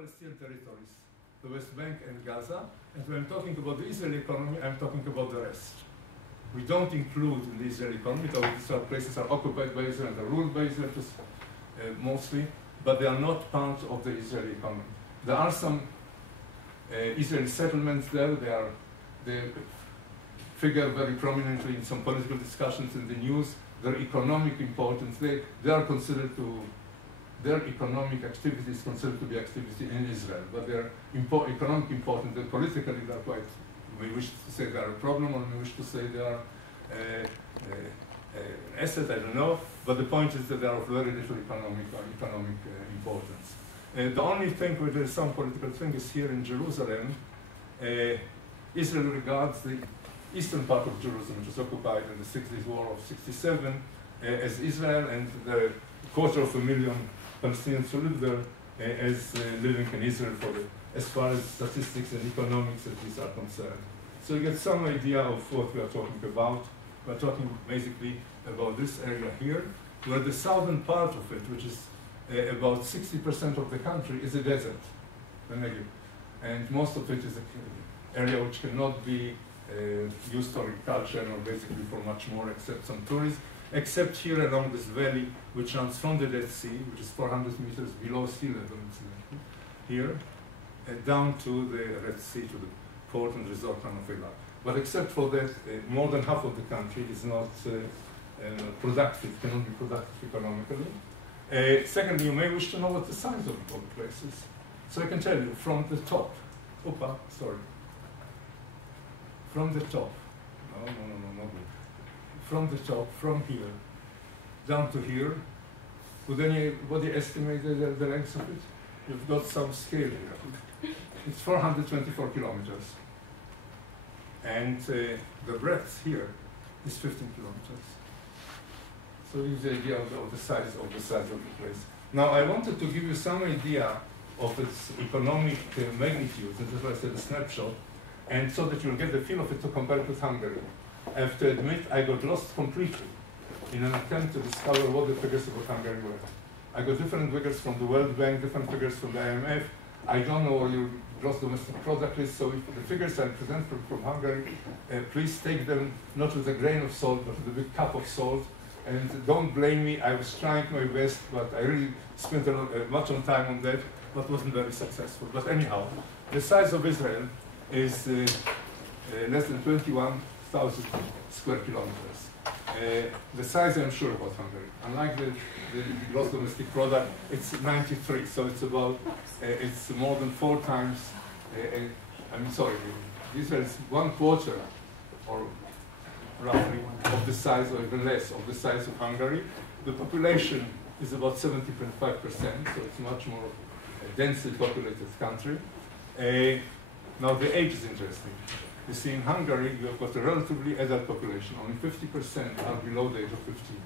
Palestinian territories, the West Bank and Gaza. And when I'm talking about the Israeli economy, I'm talking about the rest. We don't include in the Israeli economy, though these places are occupied by Israel and are ruled by Israel mostly, but they are not part of the Israeli economy. There are some Israeli settlements there. They figure very prominently in some political discussions in the news. Their economic importance, they are considered to, their economic activity is considered to be activity in Israel, but their economic importance, and politically they are quite, we wish to say they are a problem, or we wish to say they are asset, I don't know, but the point is that they are of very little economic importance. The only thing where there is some political thing is here in Jerusalem. Israel regards the eastern part of Jerusalem, which was occupied in the 60s war of 67, as Israel, and the 250,000 Palestinians who live there as living in Israel as far as statistics and economics and these are concerned. So you get some idea of what we are talking about. We're talking basically about this area here, where the southern part of it, which is about 60% of the country, is a desert, the Negev. And most of it is an area which cannot be used for agriculture or basically for much more except some tourism, except here along this valley, which runs from the Dead Sea, which is 400 meters below sea level, here, down to the Red Sea, to the port and resort town of Eilat. But except for that, more than half of the country is not productive, cannot be productive economically. Secondly, you may wish to know what the size of the place is. So I can tell you from the top, from the top, from the top, from here, down to here, would anybody estimate the length of it? You've got some scale here. It's 424 kilometers. And the breadth here is 15 kilometers. So you have the idea of the size of the place. Now I wanted to give you some idea of its economic magnitude, and that's why I said a snapshot, and so that you'll get the feel of it to compare it with Hungary. I have to admit I got lost completely in an attempt to discover what the figures of Hungary were. I got different figures from the World Bank, different figures from the IMF. I don't know what your gross domestic product is, so if the figures I present from Hungary, please take them not with a grain of salt, but with a big cup of salt. And don't blame me, I was trying my best, but I really spent much time on that, but wasn't very successful. But anyhow, the size of Israel is less than 21,000 square kilometers. The size I'm sure about Hungary. Unlike the gross domestic product, it's 93, so it's about, it's more than 4 times, I'm sorry, Israel is 1/4 or roughly of the size, or even less, of the size of Hungary. The population is about 70.5%, so it's much more densely populated country. Now the age is interesting. You see, in Hungary, you have got a relatively adult population. Only 50% are below the age of 15.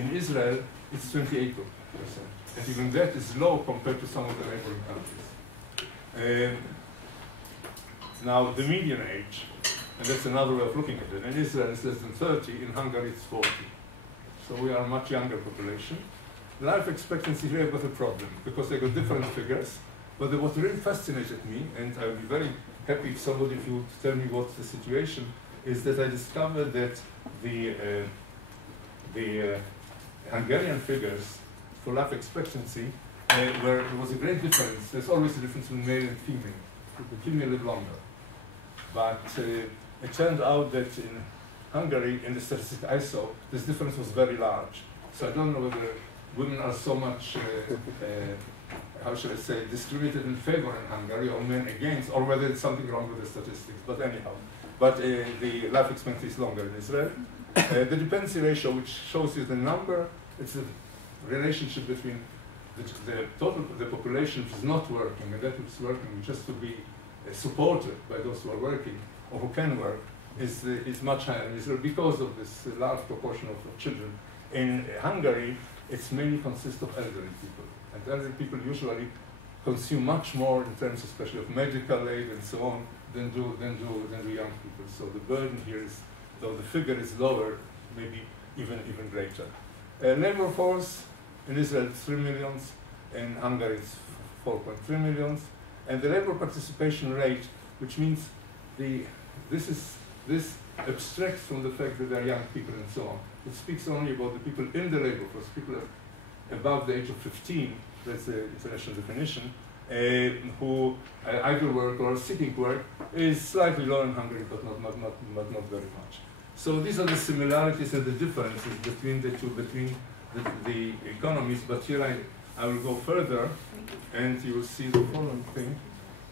In Israel, it's 28%. And even that is low compared to some of the neighboring countries. Now, the median age, and that's another way of looking at it. In Israel, it's less than 30. In Hungary, it's 40. So we are a much younger population. Life expectancy here, I've got a problem, because I got different figures. But what really fascinated me, and I would be very happy if somebody of you would tell me what's the situation, is that I discovered that the Hungarian figures for life expectancy, where there was a great difference. There's always a difference between male and female. The female live longer. But it turned out that in Hungary, in the statistics I saw, this difference was very large. So I don't know whether women are so much how should I say, distributed in favor in Hungary, or men against, or whether it's something wrong with the statistics. But anyhow, the life expectancy is longer in Israel. The dependency ratio, which shows you the number, it's a relationship between the population which is not working and that which is working, which has to be supported by those who are working or who can work, is much higher in Israel because of this large proportion of children. In Hungary, it's mainly consists of elderly people. And elderly people usually consume much more in terms especially of medical aid and so on than do young people. So the burden here is, though the figure is lower, maybe even greater. Labor force in Israel 3 million, in Hungary it's 4.3 million, and the labor participation rate, which means this abstracts from the fact that they are young people and so on. It speaks only about the people in the labor force, people above the age of 15, that's the international definition, who either work or seeking work, is slightly lower in Hungary, but not very much. So these are the similarities and the differences between the two, between the economies. But here I will go further, and you will see the following thing.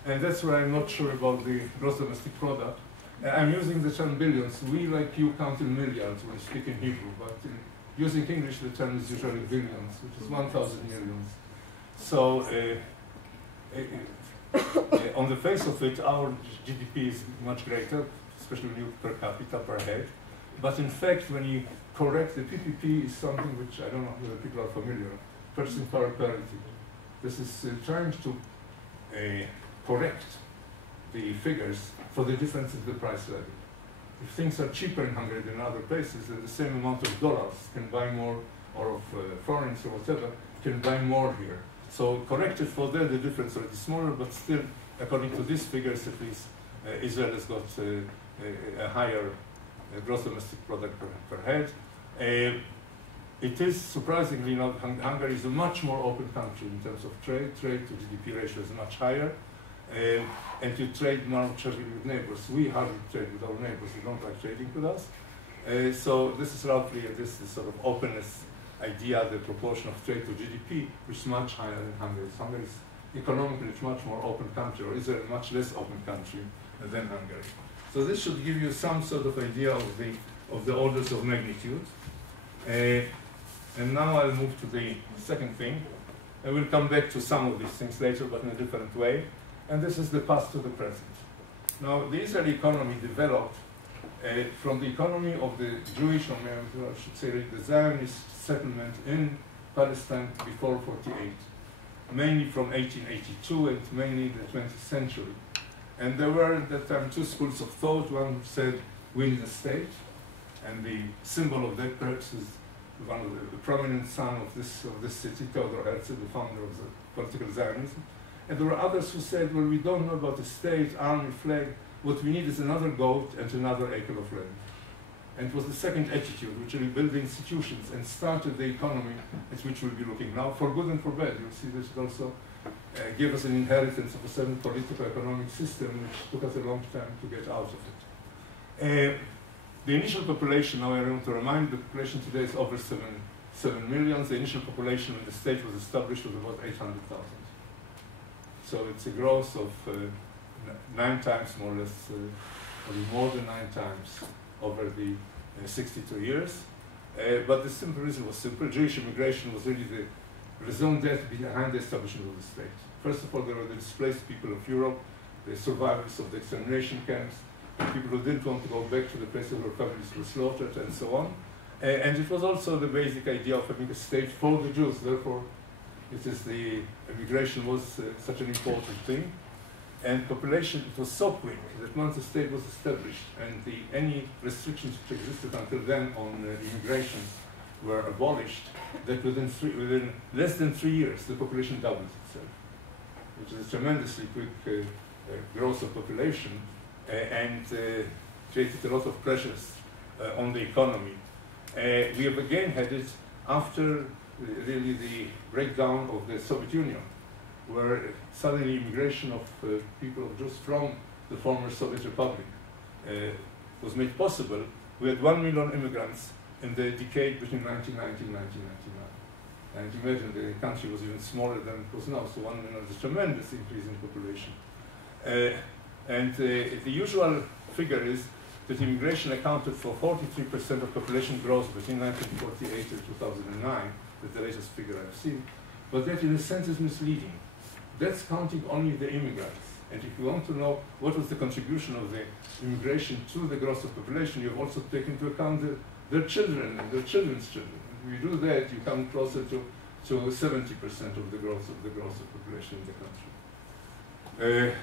And that's where I'm not sure about the gross domestic product. I'm using the term billions. We, like you, count in milliards when we speak in Hebrew, but using English, the term is usually billions, which is 1,000 millions. So on the face of it, our GDP is much greater, especially when you per capita, per head. But in fact, when you correct, the PPP is something which I don't know whether people are familiar with, purchasing power parity. This is trying to correct the figures for the difference in the price level. If things are cheaper in Hungary than other places, then the same amount of dollars can buy more, or of forints or whatever, can buy more here. So corrected for that, the difference is smaller, but still, according to these figures at least, Israel has got a higher gross domestic product per head. It is surprisingly not, Hungary is a much more open country in terms of trade. Trade to GDP ratio is much higher. And you trade much with neighbors. We hardly trade with our neighbors. They don't like trading with us. So this is roughly this sort of openness idea, the proportion of trade to GDP, which is much higher than Hungary. Hungary is economically a much more open country, or Israel a much less open country than Hungary. So this should give you some sort of idea of the orders of magnitude. And now I'll move to the second thing. I will come back to some of these things later, but in a different way. And this is the past to the present. Now, the Israeli economy developed from the economy of the Jewish, or I should say the Zionist settlement in Palestine before 48, mainly from 1882 and mainly the 20th century. And there were at that time two schools of thought. One said, we need a state, and the symbol of that perhaps is one of the prominent son of this city, Theodor Herzl, the founder of the political Zionism. And there were others who said, well, we don't know about the state, army, flag. What we need is another goat and another acre of land. And it was the second attitude, which really built the institutions and started the economy at which we'll be looking now, for good and for bad. You'll see this also gave us an inheritance of a certain political economic system, which took us a long time to get out of it. The initial population, now I want to remind, the population today is over 7 million. The initial population when the state was established was about 800,000. So it's a growth of 9 times, more or less, or more than 9 times over the 62 years. But the simple reason was simple. Jewish immigration was really the raison d'etre behind the establishment of the state. First of all, there were the displaced people of Europe, the survivors of the extermination camps, the people who didn't want to go back to the places where families were slaughtered, and so on. And it was also the basic idea of having a state for the Jews. Therefore, it is the immigration was such an important thing. And population, it was so quick that once the state was established and any restrictions which existed until then on immigration were abolished, that within less than 3 years, the population doubled itself, which is a tremendously quick growth of population and created a lot of pressures on the economy. We have again had it after really the breakdown of the Soviet Union, where suddenly immigration of people of Jews from the former Soviet Republic was made possible. We had 1 million immigrants in the decade between 1990 and 1999. And imagine the country was even smaller than it was now, so 1 million is a tremendous increase in population. The usual figure is that immigration accounted for 43% of population growth between 1948 and 2009. That's the latest figure I've seen. But that, in a sense, is misleading. That's counting only the immigrants. And if you want to know what was the contribution of the immigration to the growth of population, you have also taken into account their children and their children's children. If you do that, you come closer to 70% of the growth of population in the country.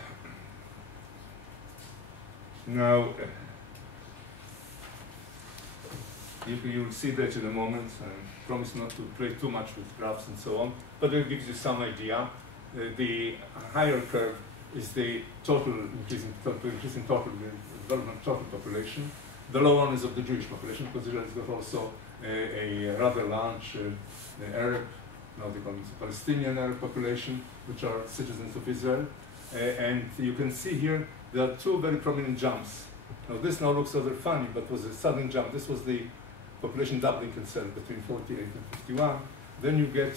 Now, you will see that in a moment. I promise not to play too much with graphs and so on, but it gives you some idea. the higher curve is the total increase in total development, total population. The low one is of the Jewish population, because Israel has got also a rather large Arab, now they call it Palestinian Arab population, which are citizens of Israel. And you can see here there are two very prominent jumps. Now this now looks rather funny, but was a sudden jump. This was the population doubling itself between 48 and 51. Then you get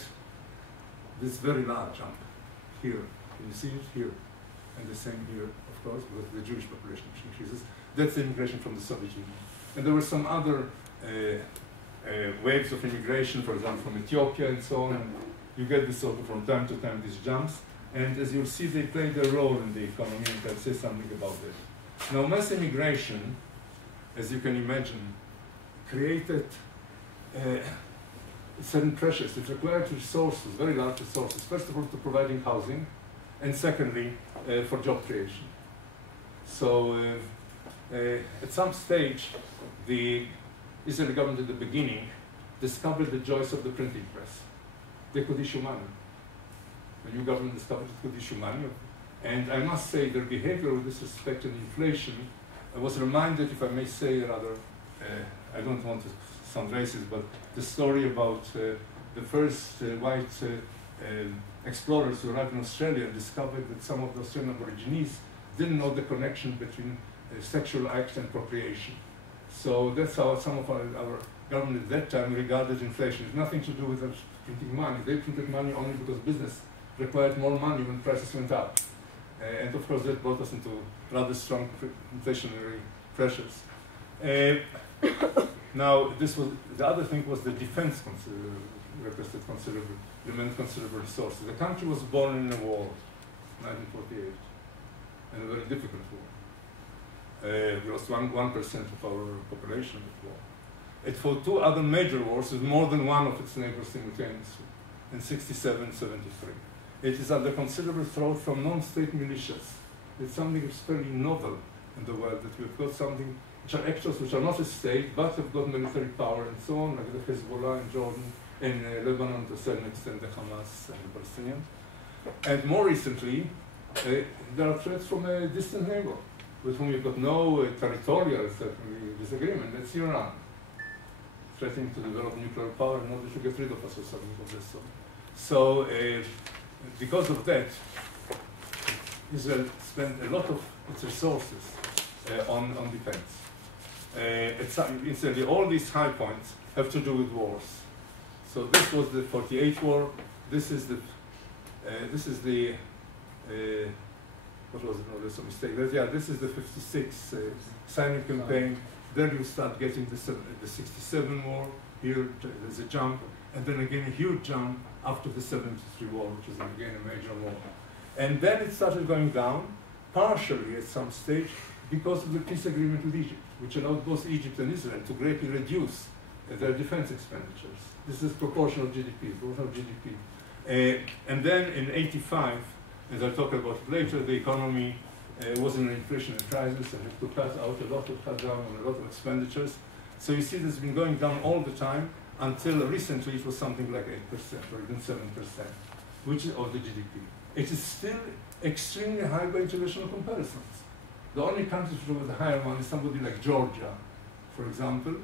this very large jump here. Can you see it here? And the same here, of course, with the Jewish population which increases. That's the immigration from the Soviet Union. And there were some other waves of immigration, for example, from Ethiopia and so on. And you get this sort of from time to time, these jumps. And as you'll see, they played a role in the economy, and I'll say something about this. Now, mass immigration, as you can imagine, created certain pressures. It required resources, very large resources. First of all, to providing housing, and secondly, for job creation. So at some stage, the Israeli government at the beginning discovered the joys of the printing press. They could issue money. The new government discovered it could issue money. And I must say their behavior with this respect to inflation, I was reminded, if I may say rather, I don't want to sound racist, but the story about the first white explorers who arrived in Australia and discovered that some of the Australian Aborigines didn't know the connection between sexual act and procreation. So that's how some of our government at that time regarded inflation. It's nothing to do with us printing money. They printed money only because business required more money when prices went up. And of course that brought us into rather strong inflationary pressures. Now, this was, the other thing was the defense requested considerable resources. The country was born in a war, 1948, and a very difficult war. We lost 1% of our population in the war. It fought two other major wars with more than one of its neighbors simultaneously, in 67, 73. It is under considerable threat from non-state militias. It's something that's fairly novel in the world, that we've got something which are actors which are not a state, but have got military power and so on, like the Hezbollah in Jordan, in Lebanon, to a certain extent the Hamas and the Palestinians. And more recently, there are threats from a distant neighbor, with whom you've got no territorial certainly disagreement. That's Iran, threatening to develop nuclear power in order to get rid of us or something of this sort. So, because of that, Israel spent a lot of its resources on defense. Incidentally, all these high points have to do with wars. So this was the 48 war. This is the what was it? No, there's a mistake. Yeah, this is the 56 signing campaign. Then you start getting the 67 war. Here there's a jump, and then again a huge jump after the 73 war, which is again a major war. And then it started going down, partially at some stage, because of the peace agreement with Egypt, which allowed both Egypt and Israel to greatly reduce their defense expenditures. This is proportional GDP, and then in 85, as I'll talk about it later, the economy was in an inflationary crisis and had to cut down on a lot of expenditures. So you see this has been going down all the time until recently it was something like 8% or even 7%, which is of the GDP. It is still extremely high by international comparisons. The only countries with the higher one is somebody like Georgia, for example,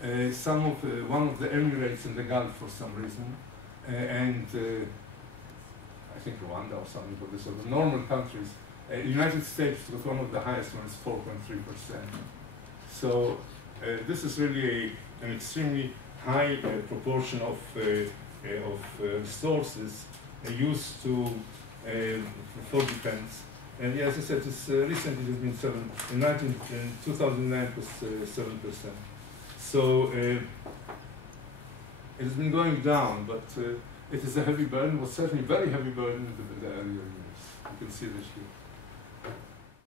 one of the Emirates in the Gulf for some reason, and I think Rwanda or something of this sort of normal countries. United States was one of the highest ones, 4.3%. So this is really an extremely high proportion of resources used to for defense. And yeah, as I said, this recently it has been in 2009 it was 7%. So it has been going down, but it is a heavy burden. It was certainly a very heavy burden in the earlier years. You can see this here.